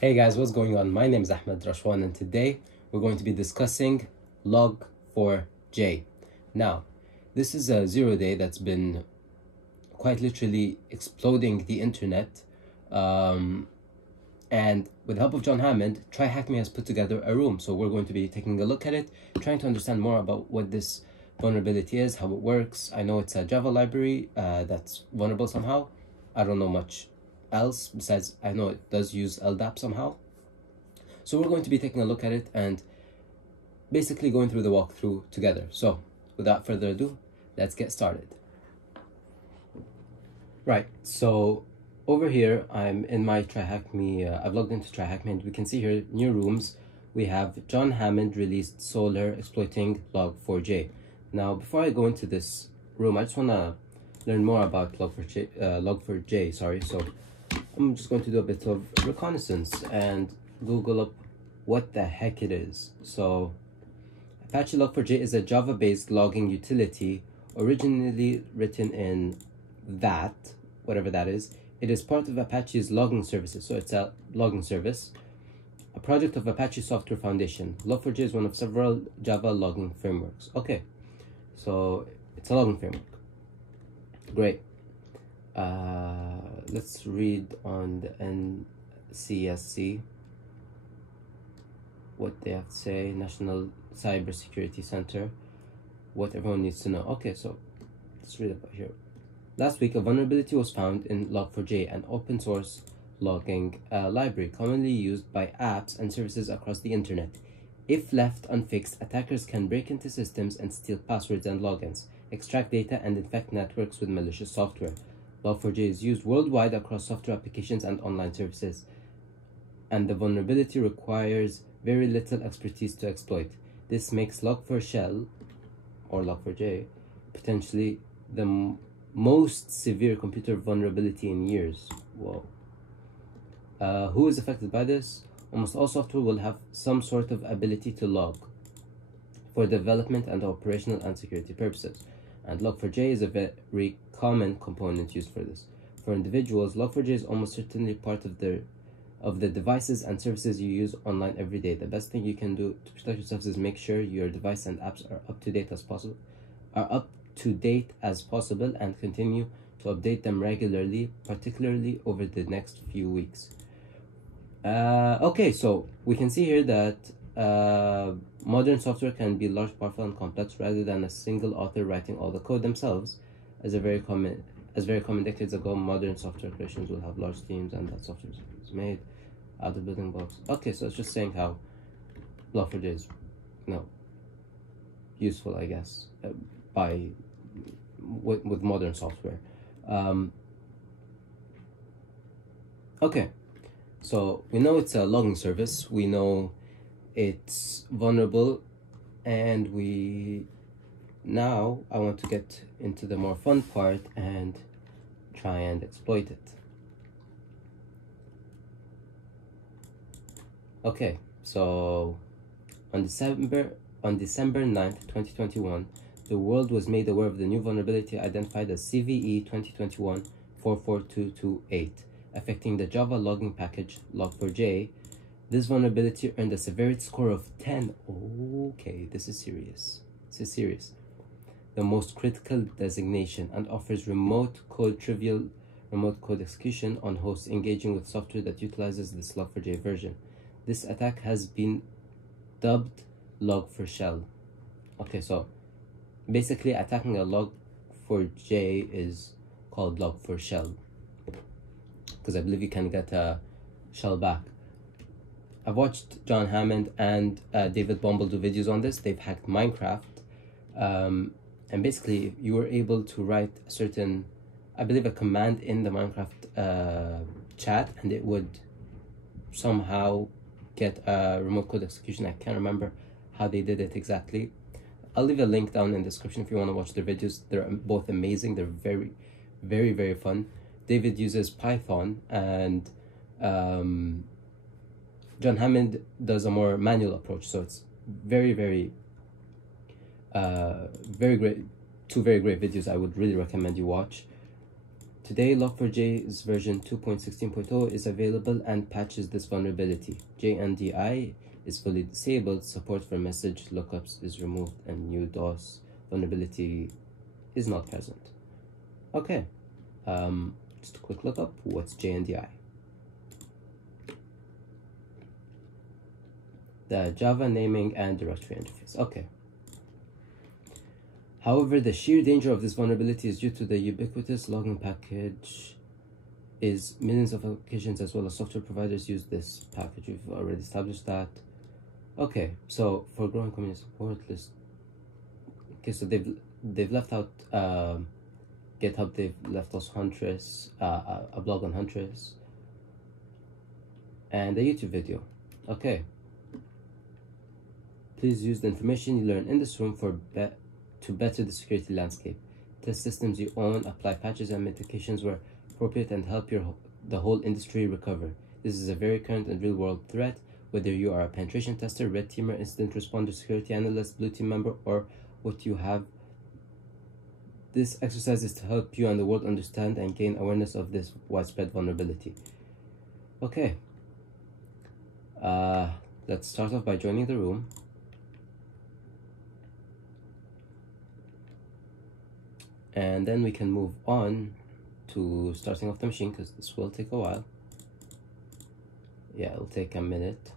Hey guys, what's going on? My name is Ahmed Rashwan and today we're going to be discussing Log4J. Now, this is a 0-day that's been quite literally exploding the internet, and with the help of John Hammond, tryhackme has put together a room. So we're going to be taking a look at it, trying to understand more about what this vulnerability is, how it works. I know it's a Java library that's vulnerable somehow. I don't know much else besides I know it does use LDAP somehow. So we're going to be taking a look at it and basically going through the walkthrough together. So without further ado, let's get started. Right, so over here I'm in my tryhackme. I've logged into tryhackme and we can see here new rooms. We have John Hammond released Solar exploiting Log4J. Now before I go into this room, I just want to learn more about Log4J, sorry. So I'm just going to do a bit of reconnaissance and Google up what the heck it is. So Apache Log4j is a Java-based logging utility originally written in that, whatever that is. It is part of Apache's logging services, so it's a logging service, a project of Apache Software Foundation. Log4j is one of several Java logging frameworks. Okay, so it's a logging framework. Great. Let's read on the NCSC what they have to say. National Cybersecurity Center, what everyone needs to know. Okay, so let's read about here. Last week, a vulnerability was found in Log4j, an open source logging library commonly used by apps and services across the internet. If left unfixed, attackers can break into systems and steal passwords and logins, extract data, and infect networks with malicious software. Log4j is used worldwide across software applications and online services, and the vulnerability requires very little expertise to exploit. This makes Log4Shell, or Log4j, potentially the most severe computer vulnerability in years. Whoa. Who is affected by this? Almost all software will have some sort of ability to log for development and operational and security purposes, and Log4j is a very common component used for this. For individuals, Log4j is almost certainly part of the devices and services you use online every day. The best thing you can do to protect yourselves is make sure your device and apps are up to date as possible, and continue to update them regularly, particularly over the next few weeks. Okay, so we can see here that modern software can be large, powerful, and complex rather than a single author writing all the code themselves. As very common decades ago, modern software creations will have large teams, and that software is made out of building blocks. Okay, so it's just saying how Log4j is, useful, I guess, with modern software. Okay, so we know it's a logging service. We know it's vulnerable, and now I want to get into the more fun part and try and exploit it. Okay, so on December 9th, 2021, the world was made aware of the new vulnerability identified as CVE-2022-44228, affecting the Java logging package Log4j. This vulnerability earned a severity score of 10. Okay, this is serious. The most critical designation, and offers trivial remote code execution on hosts engaging with software that utilizes this Log4j version. This attack has been dubbed Log4Shell. Okay, so basically attacking a Log4j is called Log4Shell, because I believe you can get a shell back. I've watched John Hammond and David Bumble do videos on this. They've hacked Minecraft, and basically you were able to write a certain, I believe, a command in the Minecraft chat, and it would somehow get a remote code execution. I can't remember how they did it exactly. I'll leave a link down in the description if you want to watch their videos. They're both amazing. They're very, very, very fun. David uses Python, and John Hammond does a more manual approach. So it's very, very, very great. Two very great videos I would really recommend you watch Today, Log4J's version 2.16.0 is available and patches this vulnerability. JNDI is fully disabled, support for message lookups is removed, and new DOS vulnerability is not present. Okay, just a quick look up. What's JNDI? The Java naming and directory interface. Okay. However, the sheer danger of this vulnerability is due to the ubiquitous logging package. Is millions of applications as well as software providers use this package. We've already established that. Okay, so for growing community support list. Okay, so they've left out GitHub. They've left us Huntress, a blog on Huntress, and a YouTube video. Okay. Please use the information you learn in this room to better the security landscape. Test systems you own, apply patches and mitigations where appropriate, and help the whole industry recover. This is a very current and real-world threat, whether you are a penetration tester, red teamer, incident responder, security analyst, blue team member, or what you have. This exercise is to help you and the world understand and gain awareness of this widespread vulnerability. Okay. Let's start off by joining the room. And then we can move on to starting off the machine, because this will take a while. Yeah, it'll take a minute.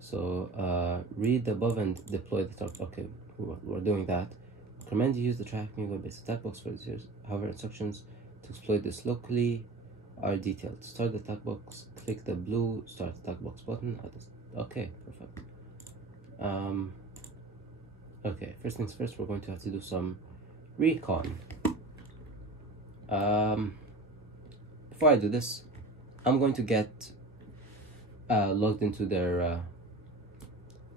So read above and deploy the target. Okay, we're doing that. Recommend you use the tryhackme web-based attack box for this. However, instructions to exploit this locally are detailed. Start the attack box. Click the blue start attack box button. Okay, perfect. Okay, first things first, we're going to have to do some recon. Before I do this, I'm going to get logged into their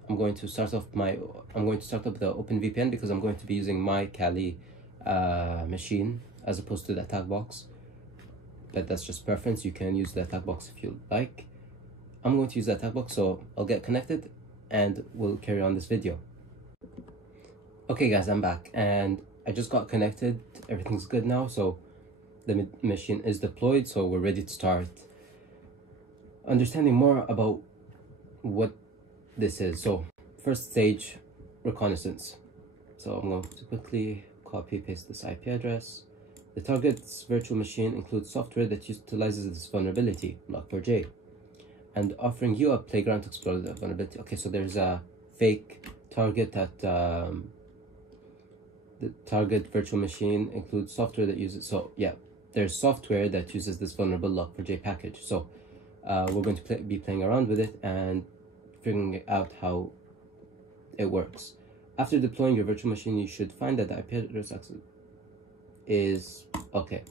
I'm going to start up the OpenVPN, because I'm going to be using my Kali machine as opposed to the attack box. But that's just preference. You can use the attack box if you like. I'm going to use the attack box, so I'll get connected and we'll carry on this video. Okay guys, I'm back and I just got connected. Everything's good now, so the machine is deployed, so we're ready to start understanding more about what this is. So first stage, reconnaissance. So I'm going to quickly copy paste this IP address. The target's virtual machine includes software that utilizes this vulnerability, Log4J, and offering you a playground to explore the vulnerability. Okay, so there's a fake target that the target virtual machine includes software that uses, so yeah, there's software that uses this vulnerable Log4J package. So we're going to be playing around with it and figuring out how it works. After deploying your virtual machine, you should find that the IP address access is okay.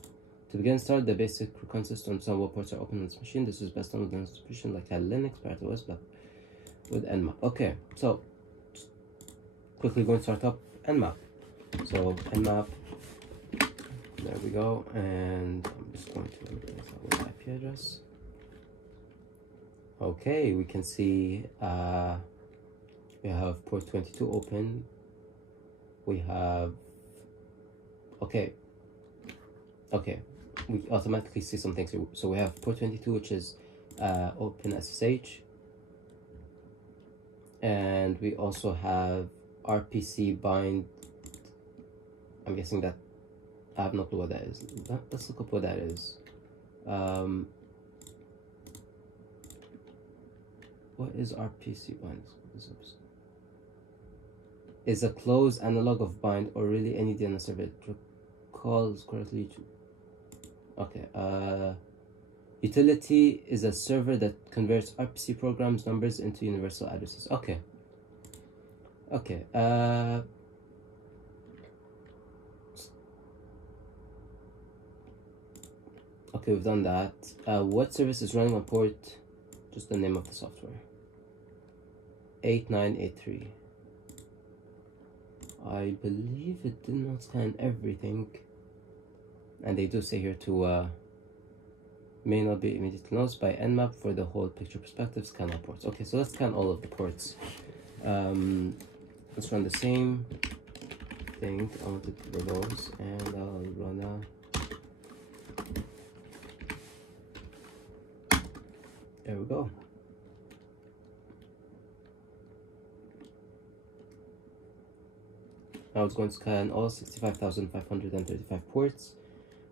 To begin, start the basic recon system. Some web ports are open on this machine. This is best done with an institution like Linux, prior to OS, but with Nmap. Okay, so quickly going to start up Nmap. So Nmap, there we go, and I'm just going to replace that with IP address. Okay, we can see we have port 22 open. We have okay, we automatically see some things. So we have port 22, which is open SSH, and we also have RPC bind. I'm guessing that I have no clue what that is. Let's look up what that is. What is RPC bind? Is a closed analog of bind, or really any DNS server it recalls correctly to. Okay, utility is a server that converts RPC programs numbers into universal addresses. Okay, okay, we've done that. What service is running on port? Just the name of the software. 8983. I believe it did not scan everything, and they do say here to may not be immediately noticed by Nmap for the whole picture perspective. Scan all ports. Okay, so let's scan all of the ports. Let's run the same thing. I want to reverse, and I'll run There we go. Now it's going to scan all 65,535 ports,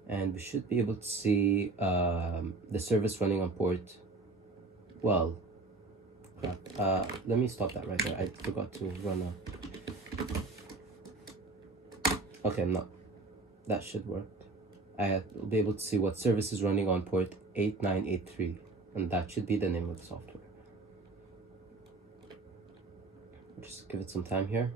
and we should be able to see the service running on port. Well, crap. Let me stop that right there. I forgot to run a... Okay, no. That should work. I'll be able to see what service is running on port 8983, and that should be the name of the software. Just give it some time here.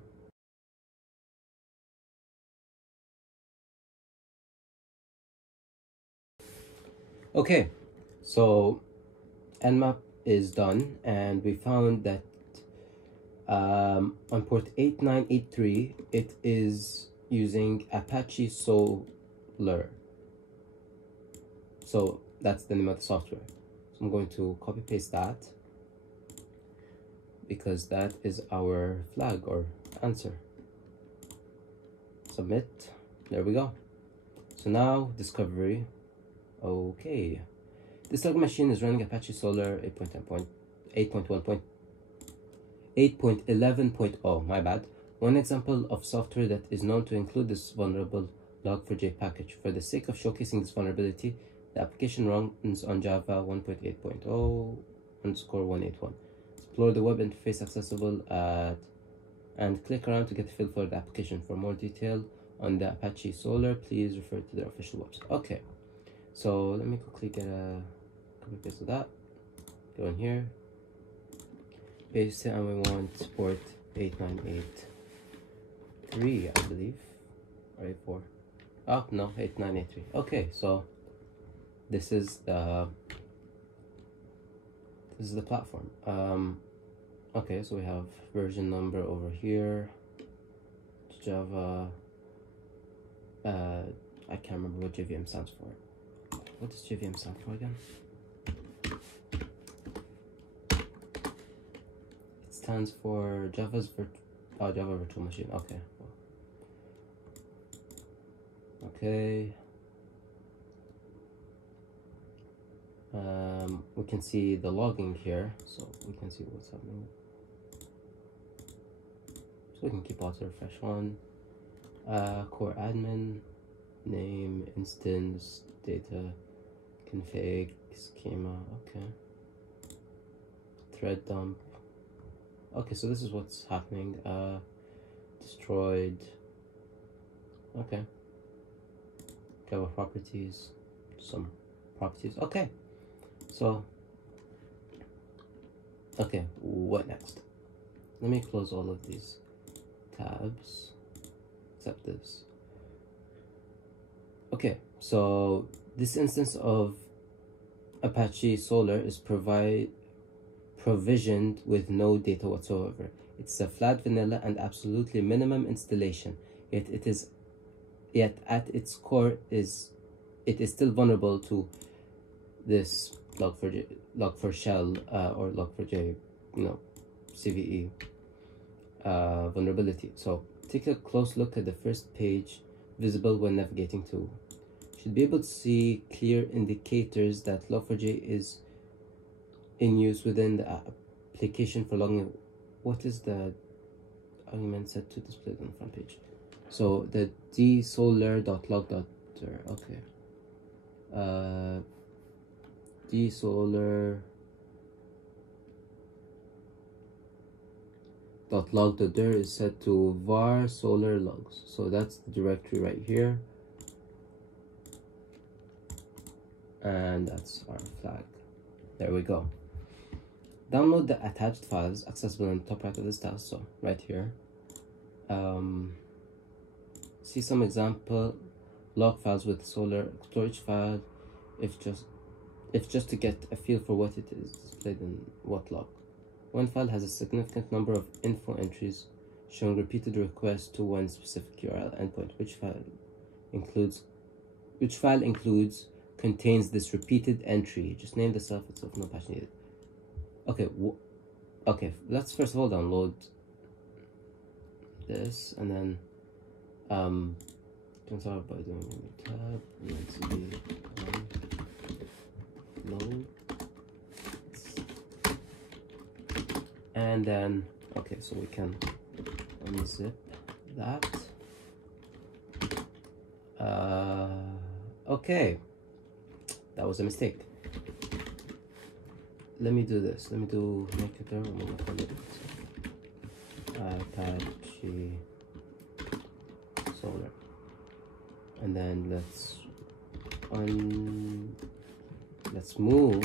Okay, so Nmap is done, and we found that on port 8983 it is using Apache Solar. So that's the name of the software. So I'm going to copy paste that, because that is our flag or answer. Submit. There we go. So now discovery. Okay, this log machine is running Apache Solar 8.11.0. My bad. One example of software that is known to include this vulnerable Log4J package. For the sake of showcasing this vulnerability, the application runs on Java 1.8.0_181. Explore the web interface accessible at and click around to get a feel for the application. For more detail on the Apache Solar, please refer to their official website. Okay. So let me quickly get a copy paste of that. Go in here, paste it, and we want port 8983, I believe, or 84. Oh no, 8983. Okay, so this is the platform. Okay, so we have version number over here. Java. I can't remember what JVM stands for. What does JVM stand for again? It stands for Java Virtual Machine. Okay. Okay. We can see the logging here, so we can see what's happening. So we can keep auto refresh on. Core admin, name, instance, data, config, schema. Okay. Thread dump. Okay, so this is what's happening. Destroyed. Okay. Java properties. Some properties. Okay. So. Okay, what next? Let me close all of these tabs, except this. Okay, so this instance of Apache Solar is provisioned with no data whatsoever. It's a flat vanilla and absolutely minimum installation. Yet at its core it is still vulnerable to this Log4Shell or Log4J, CVE vulnerability. So take a close look at the first page visible when navigating to. Should be able to see clear indicators that Log4j is in use within the application for logging. What is the argument set to display on the front page? So the dsolar.log.dir. Okay. dsolar.log.dir is set to var solar logs. So that's the directory right here. And that's our flag. There we go. Download the attached files accessible on the top right of this task, so right here. See some example log files with solar storage file, if just to get a feel for what it is displayed in what log. One file has a significant number of info entries showing repeated requests to one specific URL endpoint. Which file contains this repeated entry? Just name the self itself, no patch needed. Okay, okay, let's first of all download this, and then can start by doing a tab, and then cd load, and then okay, so we can unzip that. Okay, that was a mistake. Let me do this. Let me do make it there. I'm gonna call it Apache Solar, and then let's move.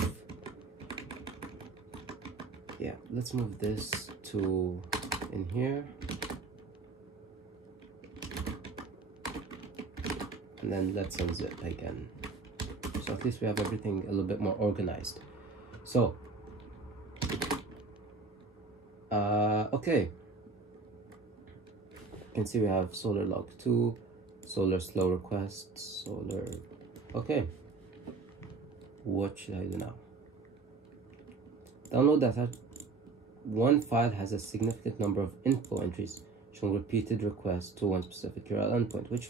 Yeah, let's move this to in here, and then let's unzip again. So at least we have everything a little bit more organized. So, okay. You can see we have Solar Log2, Solar Slow Requests, Solar. Okay. What should I do now? Download data. One file has a significant number of info entries showing repeated requests to one specific URL endpoint. Which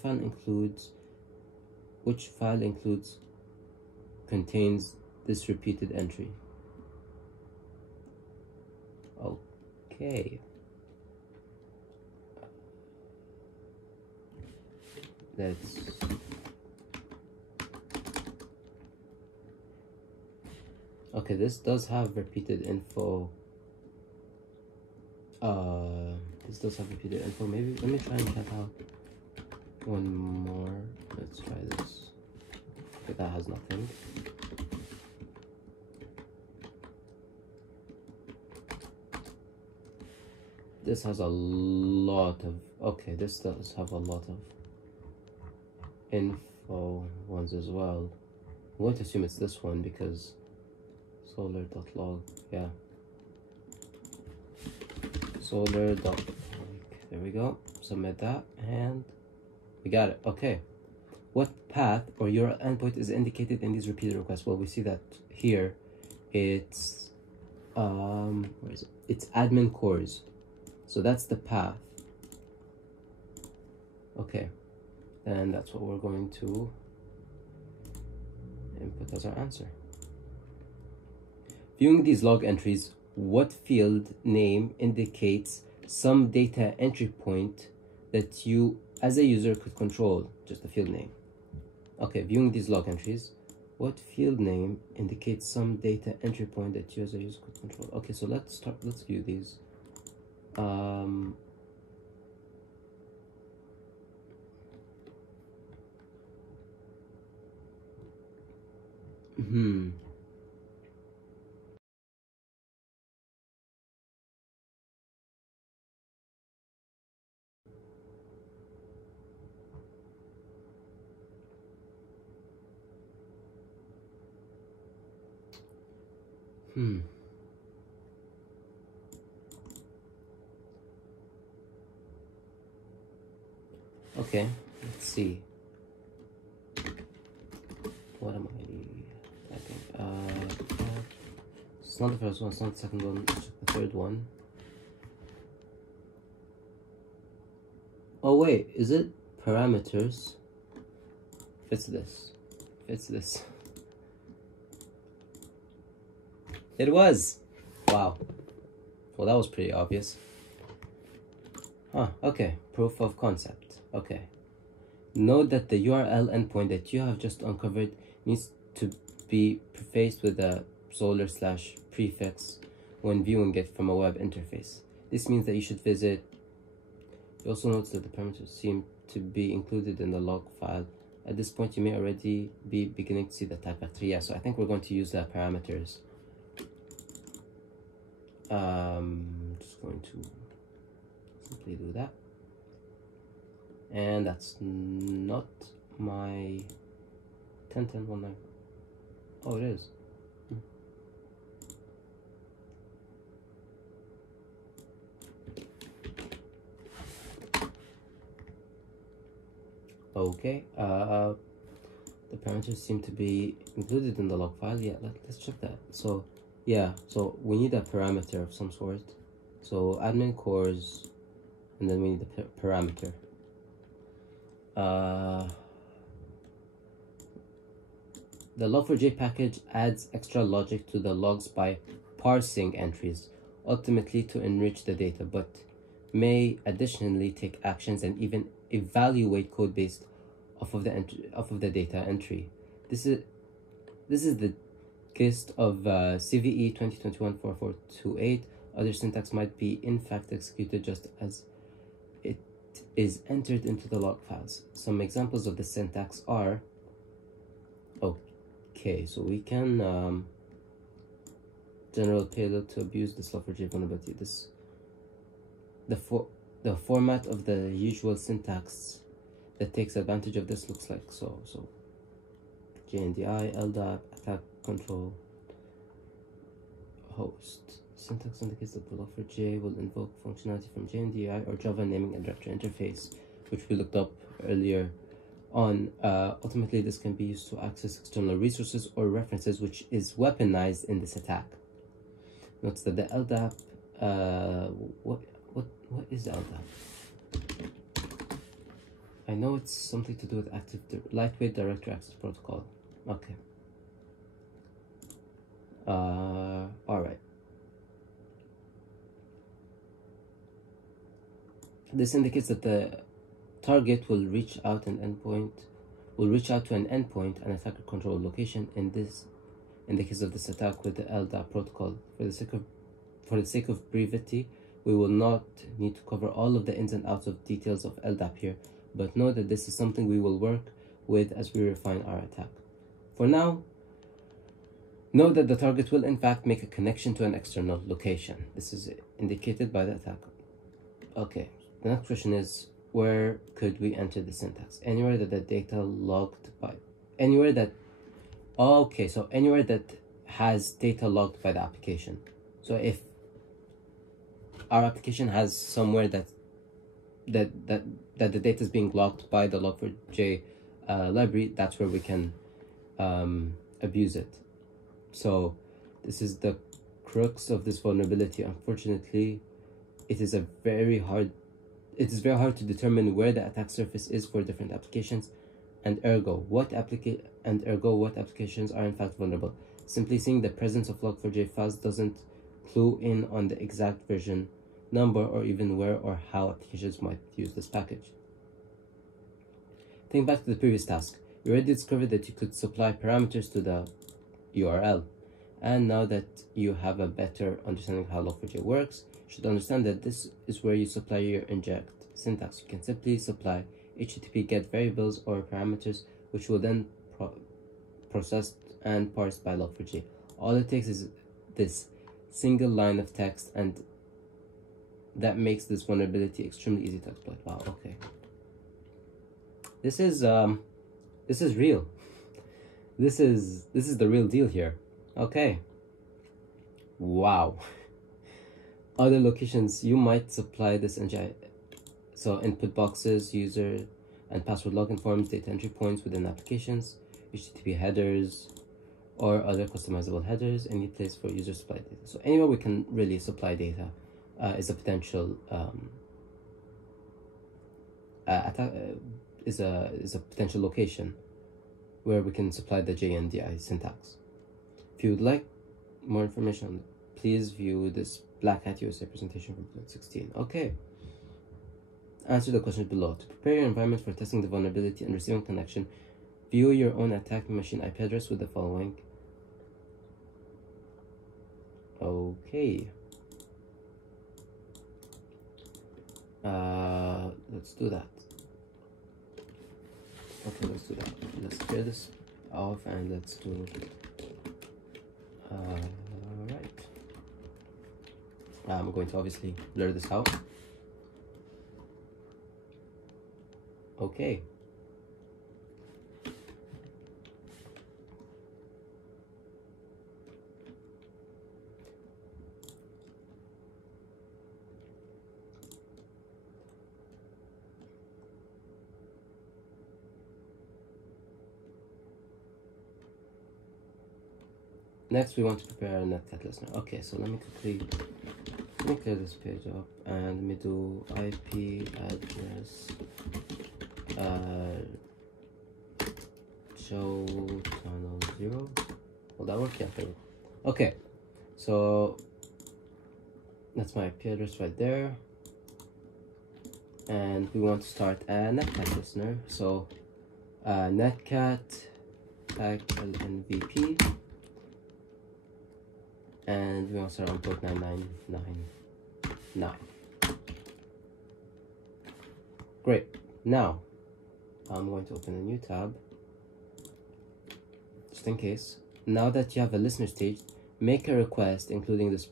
file contains this repeated entry? Okay. Okay, this does have repeated info. This does have repeated info. Maybe let me try and check out one more. Let's try this. Okay, that has nothing. This has a lot of, okay, this does have a lot of info ones as well. I'm going to assume it's this one because solar.log, yeah. Solar.log, there we go. Submit that and we got it. Okay. What path or URL endpoint is indicated in these repeated requests? Well, we see that here. It's where is it? It's admin cores. So that's the path. Okay, and that's what we're going to input as our answer. Viewing these log entries, what field name indicates some data entry point that you as a user could control? Just the field name. Okay, viewing these log entries, what field name indicates some data entry point that you as a user could control? Okay, so let's view these. Okay, let's see. What am I typing? It's not the first one, it's not the second one, it's the third one. Oh wait, is it parameters? It's this. It was! Wow. Well, that was pretty obvious. Huh, okay. Proof of concept. Okay. Note that the URL endpoint that you have just uncovered needs to be prefaced with a $prefix when viewing it from a web interface. This means that you should visit. You also notice that the parameters seem to be included in the log file. At this point, you may already be beginning to see the type factor. Yeah, so I think we're going to use the parameters. Just going to simply do that. And that's not my 10.10.19. Oh, it is. Okay, the parameters seem to be included in the log file. Yeah, let's check that. So yeah, so we need a parameter of some sort. So admin cores, and then we need the parameter. The Log4j package adds extra logic to the logs by parsing entries, ultimately to enrich the data, but may additionally take actions and even evaluate code based off of the data entry. This is the gist of CVE 2022-44228. Other syntax might be in fact executed just as it is entered into the log files. Some examples of the syntax are, okay, so we can general payload to abuse this Log4j vulnerability. The format of the usual syntax that takes advantage of this looks like so. JNDI, LDAP, attack control, host. Syntax indicates that the Log4j will invoke functionality from JNDI or Java naming and directory interface, which we looked up earlier on. Ultimately, this can be used to access external resources or references, which is weaponized in this attack. Notice that the LDAP, what is LDAP? I know it's something to do with lightweight directory access protocol. Okay. All right. This indicates that the target will reach out to an endpoint, an attacker control location. In the case of this attack with the LDAP protocol, for the sake of brevity, we will not need to cover all of the ins and outs of details of LDAP here, but know that this is something we will work with as we refine our attack. For now, know that the target will in fact make a connection to an external location. This is indicated by the attacker. Okay, the next question is, where could we enter the syntax? Anywhere that the data logged by, anywhere that has data logged by the application. So if our application has somewhere that the data is being logged by the Log4j library, that's where we can abuse it. So this is the crux of this vulnerability. Unfortunately, it is very hard to determine where the attack surface is for different applications, and ergo what applications are in fact vulnerable. Simply seeing the presence of Log4j files doesn't clue in on the exact version number or even where or how applications might use this package. Think back to the previous task. You already discovered that you could supply parameters to the URL, and now that you have a better understanding of how Log4j works, you should understand that this is where you supply your inject syntax. You can simply supply HTTP get variables or parameters, which will then processed and parsed by Log4j. All it takes is this single line of text, and that makes this vulnerability extremely easy to exploit. Wow, okay. This is real. This is the real deal here. Okay. Wow. Other locations you might supply this NGI. So input boxes, user and password login forms, data entry points within applications, HTTP headers, or other customizable headers, any place for user supply data. So anywhere we can really supply data is a potential is a potential location where we can supply the JNDI syntax. If you would like more information on it, please view this Black Hat USA presentation from 2016. Okay. Answer the questions below. To prepare your environment for testing the vulnerability and receiving connection, view your own attack machine IP address with the following. Okay. Let's do that. Okay, let's do that. Let's clear this off and let's do right. I'm going to obviously blur this out. Okay. Next, we want to prepare a netcat listener. Okay, so let me clear this page up and let me do IP address show tunnel 0. Will that work? Yeah, there we go. Okay, so that's my IP address right there, and we want to start a netcat listener. So netcat tag LNVP, and we want to start on port 9999. Great. Now I'm going to open a new tab just in case. Now that you have a listener stage, make a request including this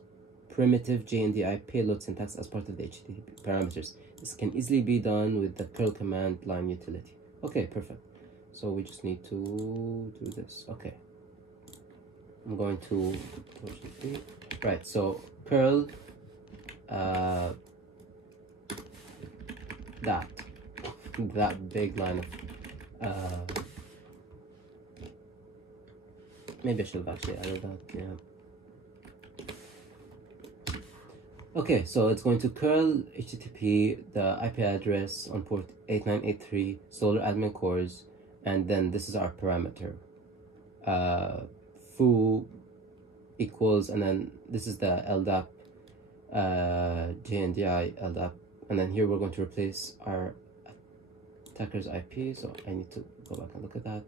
primitive JNDI payload syntax as part of the HTTP parameters. This can easily be done with the curl command line utility. Okay, perfect. So we just need to do this. Okay. I'm going to right, so curl that big line of maybe I should have actually added that, yeah. Okay, so it's going to curl HTTP, the IP address on port 8983, solar admin cores, and then this is our parameter. Foo equals, and then this is the LDAP, JNDI LDAP, and then here we're going to replace our attacker's IP, so I need to go back and look at that.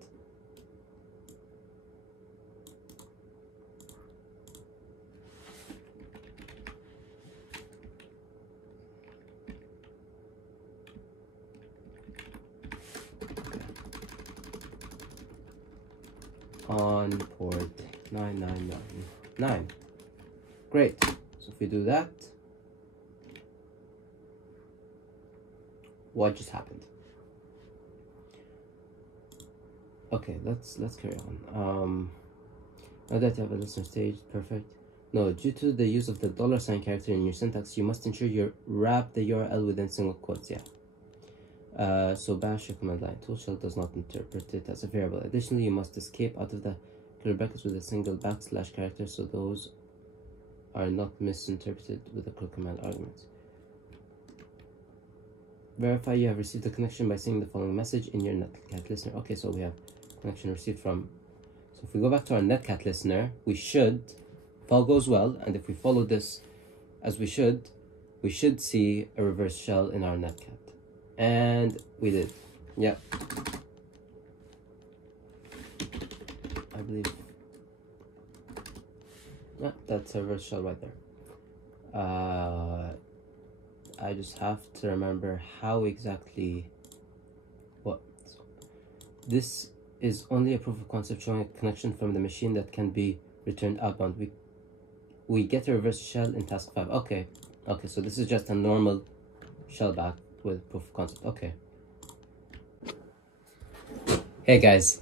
On port 9999. Great. So if we do that, what just happened? Okay, let's carry on. Now that you have a listener stage, perfect. No, due to the use of the $sign character in your syntax, you must ensure you wrap the URL within single quotes. Yeah. So bash your command line tool shell does not interpret it as a variable. Additionally, you must escape out of the curly brackets with a single / character, so those are not misinterpreted with the curl command arguments. Verify you have received the connection by seeing the following message in your netcat listener. Okay, so we have connection received from. So if we go back to our netcat listener, we should, if all goes well, and if we follow this as we should see a reverse shell in our netcat. And we did. Yeah. I believe. Yeah, that's a reverse shell right there. I just have to remember how exactly what. This is only a proof of concept showing a connection from the machine that can be returned outbound. We get a reverse shell in task 5. Okay, so this is just a normal shell back with proof of concept. Okay. Hey guys,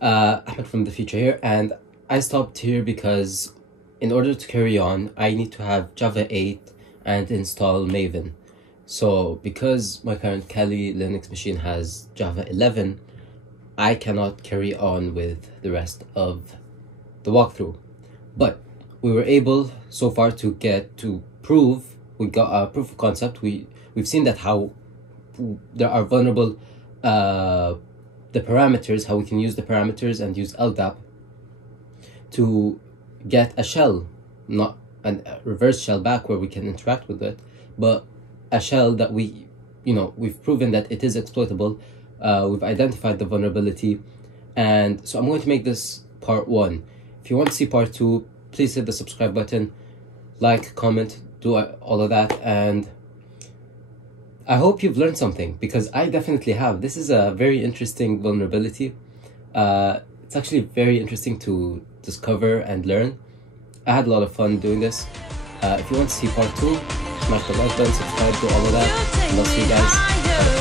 Ahmed from the future here, and I stopped here because in order to carry on, I need to have Java 8 and install Maven. So because my current Kali Linux machine has Java 11, I cannot carry on with the rest of the walkthrough. But we were able so far to get to prove, we got a proof of concept. We've seen that how there are vulnerable, the parameters, how we can use the parameters and use LDAP to get a shell, not a reverse shell back where we can interact with it, but a shell that we've proven that it is exploitable. We've identified the vulnerability, and so I'm going to make this part 1. If you want to see part 2, please hit the subscribe button, like, comment, do all of that, and I hope you've learned something, because I definitely have. This is a very interesting vulnerability. It's actually very interesting to discover and learn. I had a lot of fun doing this. If you want to see part 2, smash the like button, subscribe, do all of that, and I'll see you guys. Bye.